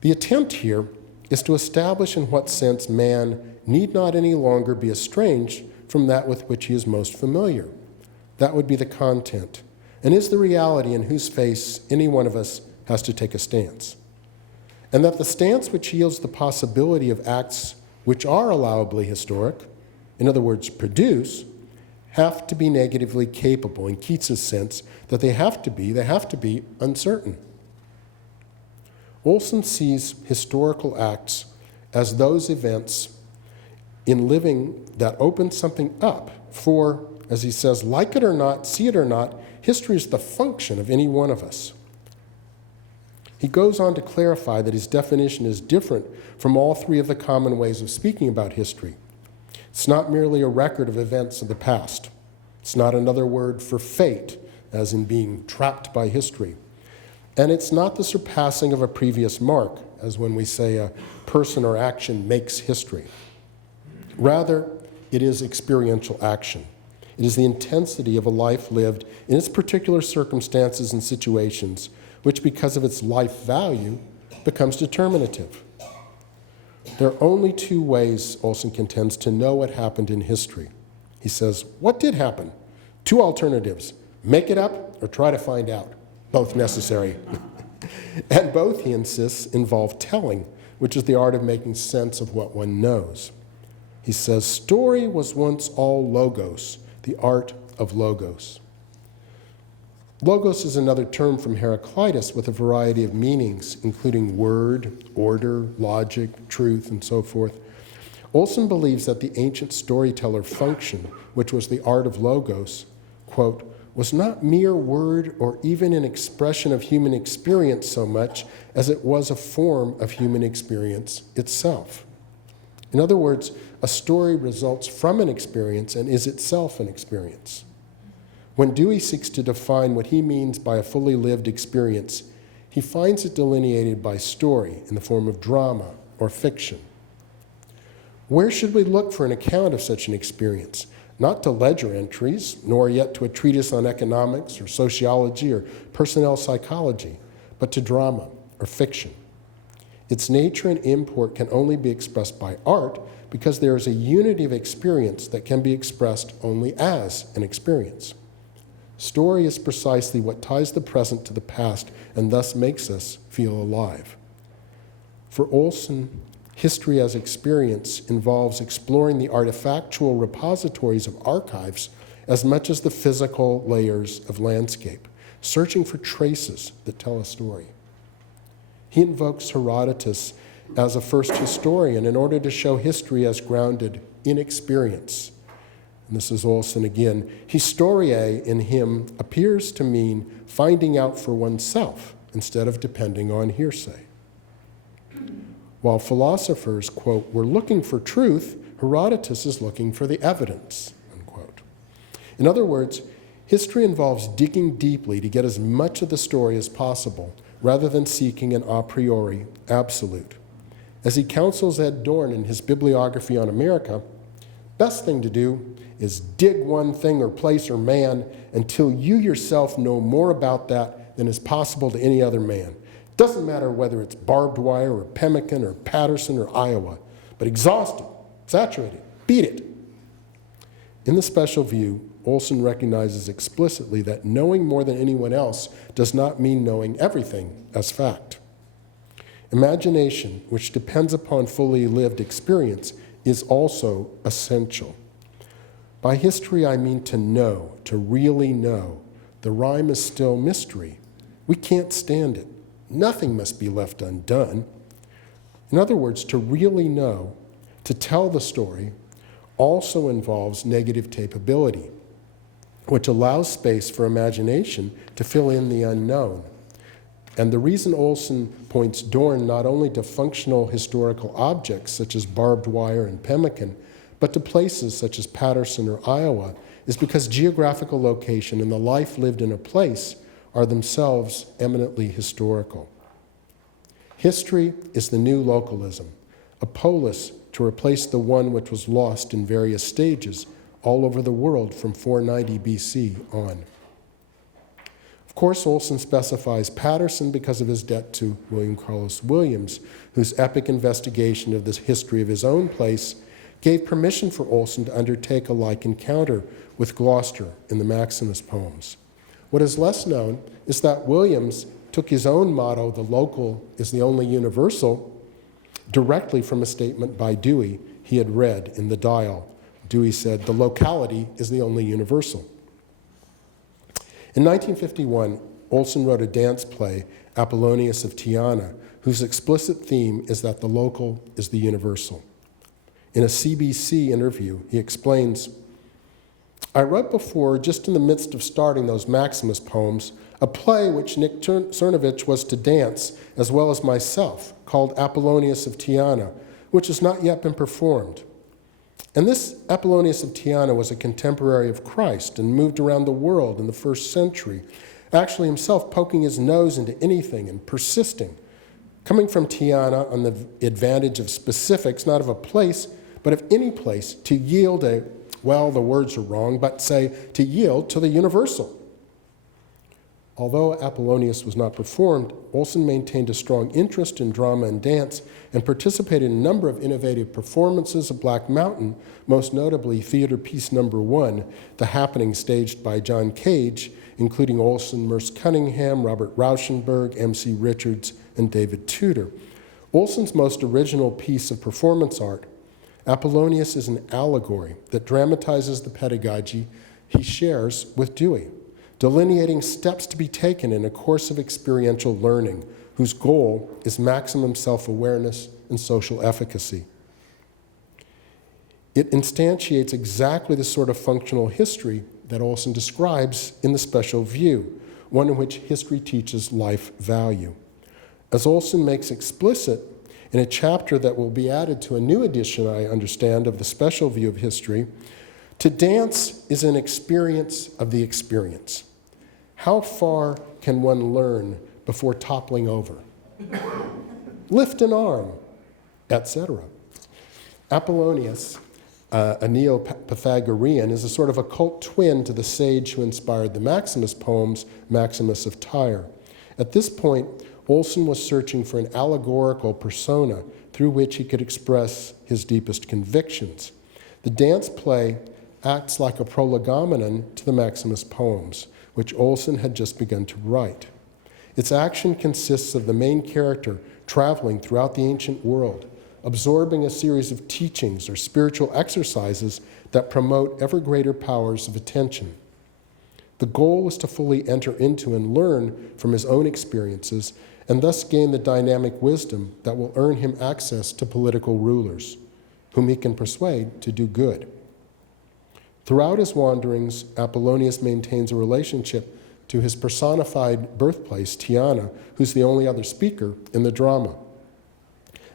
The attempt here is to establish in what sense man need not any longer be estranged from that with which he is most familiar. That would be the content, and is the reality in whose face any one of us has to take a stance. And that the stance which yields the possibility of acts which are allowably historic, in other words, produce, have to be negatively capable, in Keats's sense, that they have to be uncertain. Olson sees historical acts as those events in living that open something up for, as he says, like it or not, see it or not, history is the function of any one of us. He goes on to clarify that his definition is different from all 3 of the common ways of speaking about history. It's not merely a record of events of the past. It's not another word for fate, as in being trapped by history. And it's not the surpassing of a previous mark, as when we say a person or action makes history. Rather, it is experiential action. It is the intensity of a life lived in its particular circumstances and situations, which, because of its life value, becomes determinative. There are only 2 ways, Olson contends, to know what happened in history. He says, what did happen? 2 alternatives: make it up or try to find out. Both necessary. And both, he insists, involve telling, which is the art of making sense of what one knows. He says, story was once all logos, the art of logos. Logos is another term from Heraclitus with a variety of meanings, including word, order, logic, truth, and so forth. Olson believes that the ancient storyteller function, which was the art of logos, quote, was not mere word or even an expression of human experience so much as it was a form of human experience itself. In other words, a story results from an experience and is itself an experience. When Dewey seeks to define what he means by a fully lived experience, he finds it delineated by story in the form of drama or fiction. Where should we look for an account of such an experience? Not to ledger entries, nor yet to a treatise on economics or sociology or personnel psychology, but to drama or fiction. Its nature and import can only be expressed by art because there is a unity of experience that can be expressed only as an experience. Story is precisely what ties the present to the past and thus makes us feel alive. For Olson, history as experience involves exploring the artifactual repositories of archives as much as the physical layers of landscape, searching for traces that tell a story. He invokes Herodotus as a first historian in order to show history as grounded in experience. And this is Olson again. Historiae in him appears to mean finding out for oneself instead of depending on hearsay. While philosophers, quote, were looking for truth, Herodotus is looking for the evidence, unquote. In other words, history involves digging deeply to get as much of the story as possible, rather than seeking an a priori absolute. As he counsels Ed Dorn in his bibliography on America, best thing to do is dig one thing or place or man until you yourself know more about that than is possible to any other man. Doesn't matter whether it's barbed wire or pemmican or Patterson or Iowa, but exhaust it, saturate it, beat it. In the special view, Olson recognizes explicitly that knowing more than anyone else does not mean knowing everything as fact. Imagination, which depends upon fully lived experience, is also essential. By history, I mean to know, to really know. The rhyme is still mystery. We can't stand it. Nothing must be left undone. In other words, to really know, to tell the story, also involves negative tapeability, which allows space for imagination to fill in the unknown. And the reason Olson points Dorn not only to functional historical objects such as barbed wire and pemmican, but to places such as Patterson or Iowa, is because geographical location and the life lived in a place are themselves eminently historical. History is the new localism, a polis to replace the one which was lost in various stages all over the world from 490 BC on. Of course, Olson specifies Patterson because of his debt to William Carlos Williams, whose epic investigation of the history of his own place gave permission for Olson to undertake a like encounter with Gloucester in the Maximus poems. What is less known is that Williams took his own motto, "The local is the only universal," directly from a statement by Dewey he had read in the Dial. Dewey said, "The locality is the only universal." In 1951, Olson wrote a dance play, Apollonius of Tyana, whose explicit theme is that the local is the universal. In a CBC interview, he explains, "I wrote before, just in the midst of starting those Maximus poems, a play which Nick Cernovich was to dance, as well as myself, called Apollonius of Tyana, which has not yet been performed. And this Apollonius of Tyana was a contemporary of Christ and moved around the world in the first century, actually himself poking his nose into anything and persisting, coming from Tyana on the advantage of specifics, not of a place, but of any place, to yield the words are wrong, but say, to yield to the universal." Although Apollonius was not performed, Olson maintained a strong interest in drama and dance and participated in a number of innovative performances of Black Mountain, most notably Theater Piece No. 1, The Happening, staged by John Cage, including Olson, Merce Cunningham, Robert Rauschenberg, M.C. Richards, and David Tudor. Olson's most original piece of performance art, Apollonius, is an allegory that dramatizes the pedagogy he shares with Dewey, delineating steps to be taken in a course of experiential learning whose goal is maximum self-awareness and social efficacy. It instantiates exactly the sort of functional history that Olson describes in The Special View, one in which history teaches life value. As Olson makes explicit in a chapter that will be added to a new edition, I understand, of The Special View of History, to dance is an experience of the experience. How far can one learn before toppling over? Lift an arm, etc. Apollonius, a neo-Pythagorean, is a sort of occult twin to the sage who inspired the Maximus poems, Maximus of Tyre. At this point, Olson was searching for an allegorical persona through which he could express his deepest convictions. The dance play acts like a prolegomenon to the Maximus poems, which Olson had just begun to write. Its action consists of the main character traveling throughout the ancient world, absorbing a series of teachings or spiritual exercises that promote ever greater powers of attention. The goal was to fully enter into and learn from his own experiences and thus gain the dynamic wisdom that will earn him access to political rulers, whom he can persuade to do good. Throughout his wanderings, Apollonius maintains a relationship to his personified birthplace, Tyana, who's the only other speaker in the drama.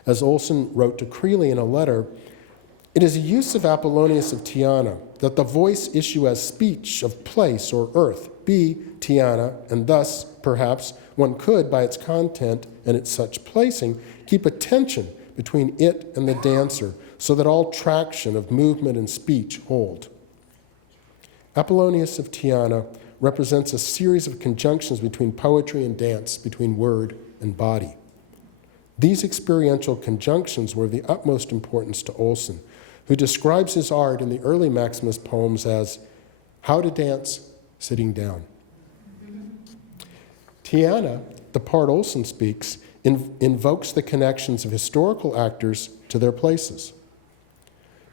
As Olson wrote to Creeley in a letter, "It is a use of Apollonius of Tyana that the voice issue as speech of place or earth be Tyana, and thus, perhaps, one could, by its content and its such placing, keep a tension between it and the dancer, so that all traction of movement and speech hold." Apollonius of Tyana represents a series of conjunctions between poetry and dance, between word and body. These experiential conjunctions were of the utmost importance to Olson, who describes his art in the early Maximus poems as how to dance sitting down. Tyana, the part Olson speaks, invokes the connections of historical actors to their places.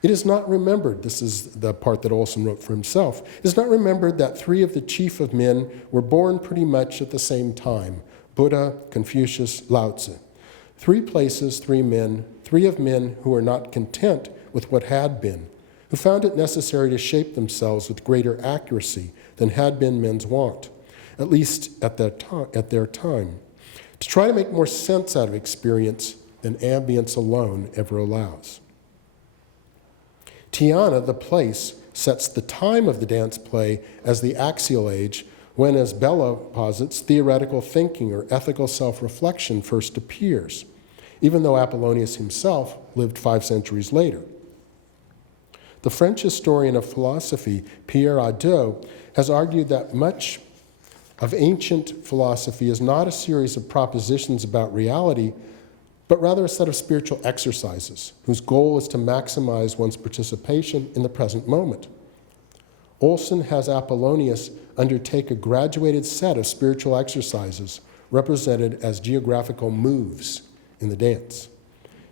It is not remembered, this is the part that Olson wrote for himself, it is not remembered that three of the chief of men were born pretty much at the same time, Buddha, Confucius, Lao Tzu. 3 places, 3 men, 3 of men who were not content with what had been, who found it necessary to shape themselves with greater accuracy than had been men's wont, at least at their time, to try to make more sense out of experience than ambience alone ever allows. Tyana, the place, sets the time of the dance play as the axial age, when, as Bella posits, theoretical thinking or ethical self-reflection first appears, even though Apollonius himself lived 5 centuries later. The French historian of philosophy, Pierre Hadot, has argued that much of ancient philosophy is not a series of propositions about reality, but rather a set of spiritual exercises whose goal is to maximize one's participation in the present moment. Olson has Apollonius undertake a graduated set of spiritual exercises represented as geographical moves in the dance.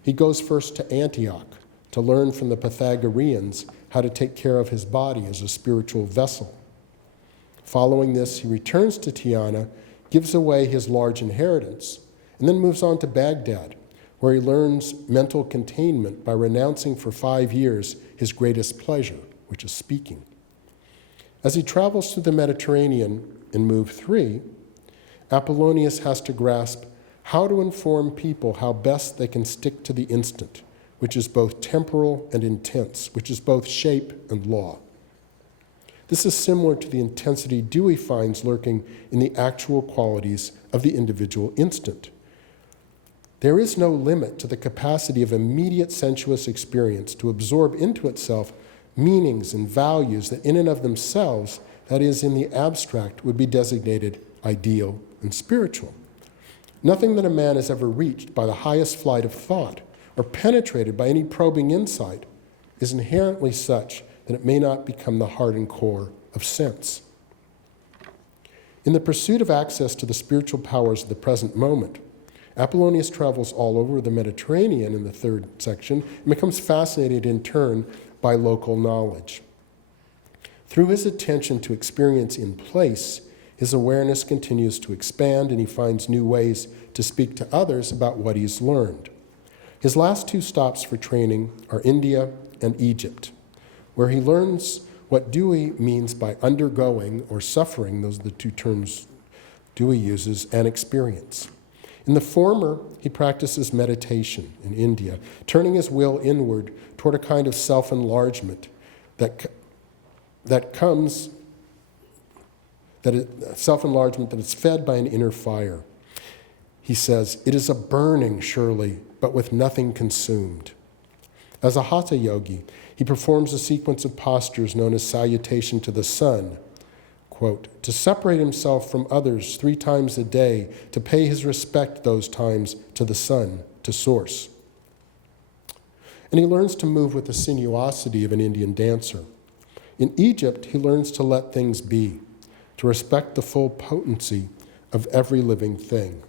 He goes first to Antioch to learn from the Pythagoreans how to take care of his body as a spiritual vessel. Following this, he returns to Tyana, gives away his large inheritance, and then moves on to Baghdad, where he learns mental containment by renouncing for 5 years his greatest pleasure, which is speaking. As he travels through the Mediterranean in Move 3, Apollonius has to grasp how to inform people how best they can stick to the instant, which is both temporal and intense, which is both shape and law. This is similar to the intensity Dewey finds lurking in the actual qualities of the individual instant. There is no limit to the capacity of immediate sensuous experience to absorb into itself meanings and values that in and of themselves, that is, in the abstract, would be designated ideal and spiritual. Nothing that a man has ever reached by the highest flight of thought or penetrated by any probing insight is inherently such that it may not become the heart and core of sense. In the pursuit of access to the spiritual powers of the present moment, Apollonius travels all over the Mediterranean in the 3rd section and becomes fascinated in turn by local knowledge. Through his attention to experience in place, his awareness continues to expand and he finds new ways to speak to others about what he's learned. His last 2 stops for training are India and Egypt, where he learns what Dewey means by undergoing or suffering, those are the 2 terms Dewey uses, and experience. In the former, he practices meditation in India, turning his will inward toward a kind of self-enlargement self-enlargement that is fed by an inner fire. He says, "It is a burning, surely, but with nothing consumed." As a hatha yogi, he performs a sequence of postures known as salutation to the sun, quote, to separate himself from others 3 times a day, to pay his respect those times to the sun, to source. And he learns to move with the sinuosity of an Indian dancer. In Egypt, he learns to let things be, to respect the full potency of every living thing.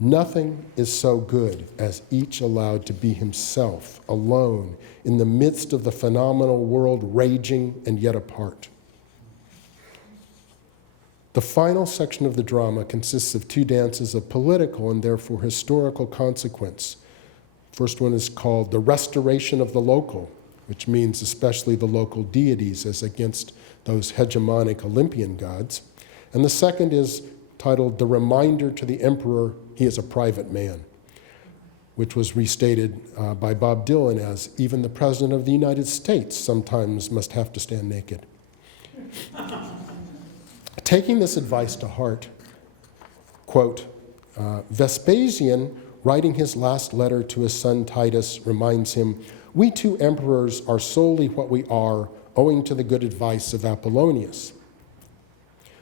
Nothing is so good as each allowed to be himself, alone, in the midst of the phenomenal world raging and yet apart. The final section of the drama consists of 2 dances of political and therefore historical consequence. First one is called The Restoration of the Local, which means especially the local deities as against those hegemonic Olympian gods. And the second is titled The Reminder to the Emperor He is a Private Man, which was restated by Bob Dylan as, "Even the President of the United States sometimes must have to stand naked." Taking this advice to heart, quote, Vespasian, writing his last letter to his son Titus, reminds him, "We 2 emperors are solely what we are, owing to the good advice of Apollonius."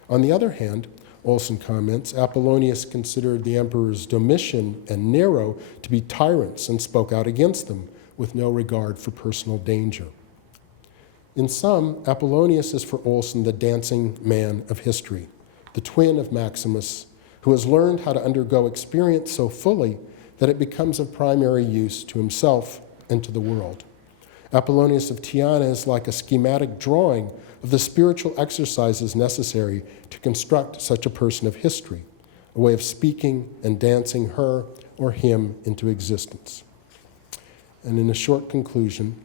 On the other hand, Olson comments, Apollonius considered the emperors Domitian and Nero to be tyrants and spoke out against them with no regard for personal danger. In sum, Apollonius is for Olson the dancing man of history, the twin of Maximus, who has learned how to undergo experience so fully that it becomes of primary use to himself and to the world. Apollonius of Tyana is like a schematic drawing of the spiritual exercises necessary to construct such a person of history, a way of speaking and dancing her or him into existence. And in a short conclusion,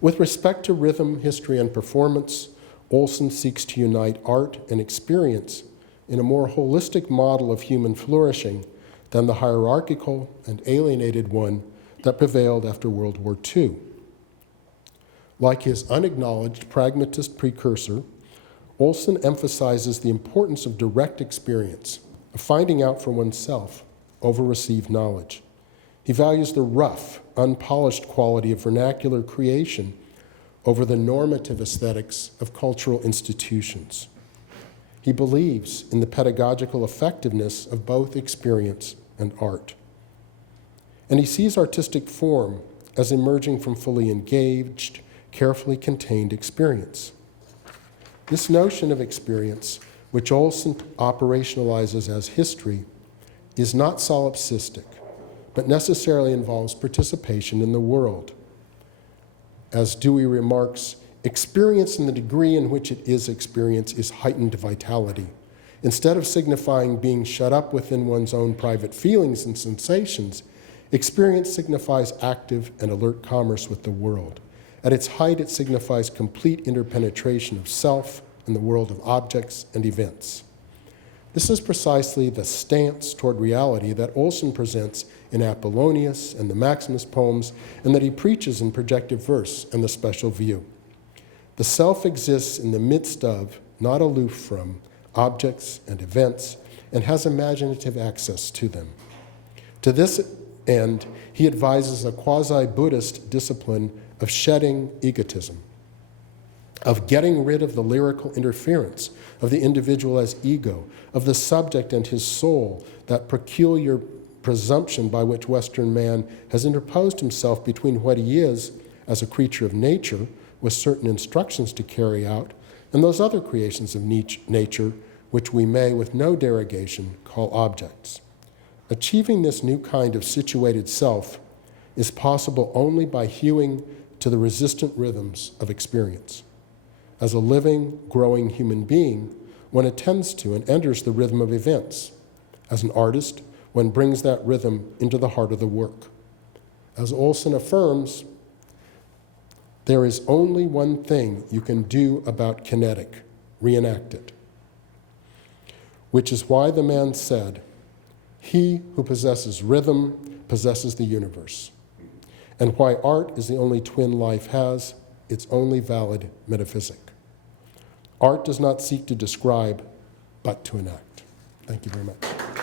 with respect to rhythm, history, and performance, Olson seeks to unite art and experience in a more holistic model of human flourishing than the hierarchical and alienated one that prevailed after World War II. Like his unacknowledged pragmatist precursor, Olson emphasizes the importance of direct experience, of finding out for oneself over received knowledge. He values the rough, unpolished quality of vernacular creation over the normative aesthetics of cultural institutions. He believes in the pedagogical effectiveness of both experience and art. And he sees artistic form as emerging from fully engaged, carefully contained experience. This notion of experience, which Olson operationalizes as history, is not solipsistic, but necessarily involves participation in the world. As Dewey remarks, experience in the degree in which it is experience is heightened vitality. Instead of signifying being shut up within one's own private feelings and sensations, experience signifies active and alert commerce with the world. At its height, it signifies complete interpenetration of self and the world of objects and events. This is precisely the stance toward reality that Olson presents in Apollonius and the Maximus poems, and that he preaches in projective verse and the special view. The self exists in the midst of, not aloof from, objects and events, and has imaginative access to them. To this end, he advises a quasi-Buddhist discipline of shedding egotism, of getting rid of the lyrical interference of the individual as ego, of the subject and his soul, that peculiar presumption by which Western man has interposed himself between what he is as a creature of nature, with certain instructions to carry out, and those other creations of nature which we may, with no derogation, call objects. Achieving this new kind of situated self is possible only by hewing to the resistant rhythms of experience. As a living, growing human being, one attends to and enters the rhythm of events. As an artist, one brings that rhythm into the heart of the work. As Olson affirms, there is only one thing you can do about kinetic, reenact it. Which is why the man said, "He who possesses rhythm possesses the universe," and why art is the only twin life has, its only valid metaphysic. Art does not seek to describe, but to enact. Thank you very much.